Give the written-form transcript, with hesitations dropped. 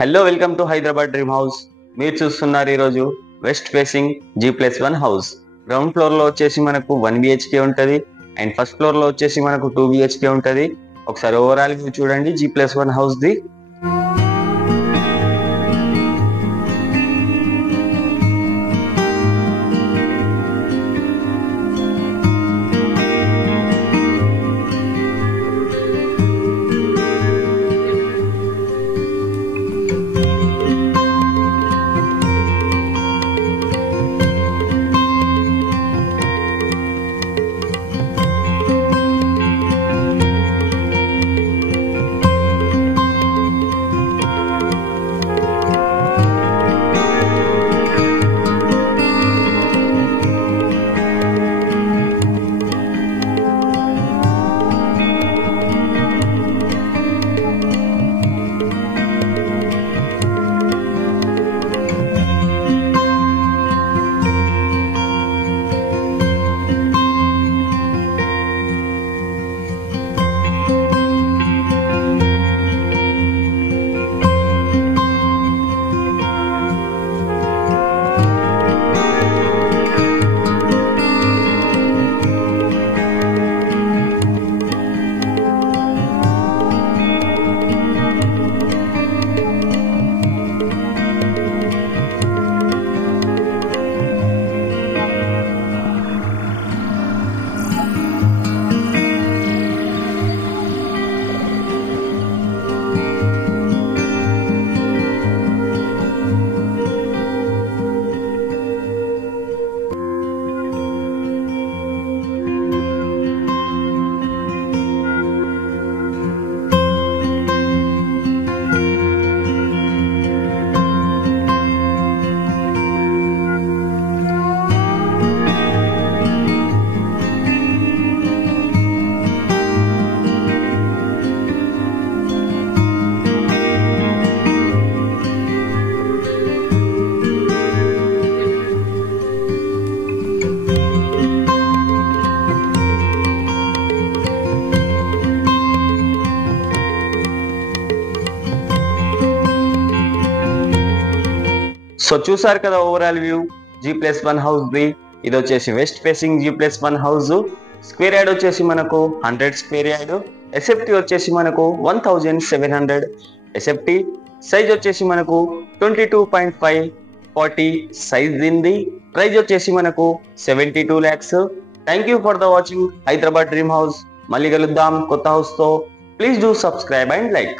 Hello welcome to Hyderabad dream house. మీరు చూస్తున్నారు ఈరోజు west facing G+1 house. Ground floor లో వచ్చేసి మనకు 1 BHK ఉంటుంది అండ్ ఫస్ట్ ఫ్లోర్ లో వచ్చేసి మనకు 2 BHK ఉంటుంది. ఒకసారి ఓవరాల్ వ్యూ చూడండి G+1 హౌస్ ది. సో చూసారు కదా overall view G+1 house the. ఇది వచ్చేసి west facing G+1 house. Square yard వచ్చేసి మనకు 100 స్క్వేర్ యార్డ్. SFT వచ్చేసి మనకు 1700 SFT. సైజ్ వచ్చేసి మనకు 22.5 40 సైజ్ దీనిది. ప్రైజ్ వచ్చేసి మనకు 72 lakhs. Thank you for the watching Hyderabad dream house. మళ్ళీ కలుద్దాం కొత్త హౌస్ తో. Please do subscribe and like.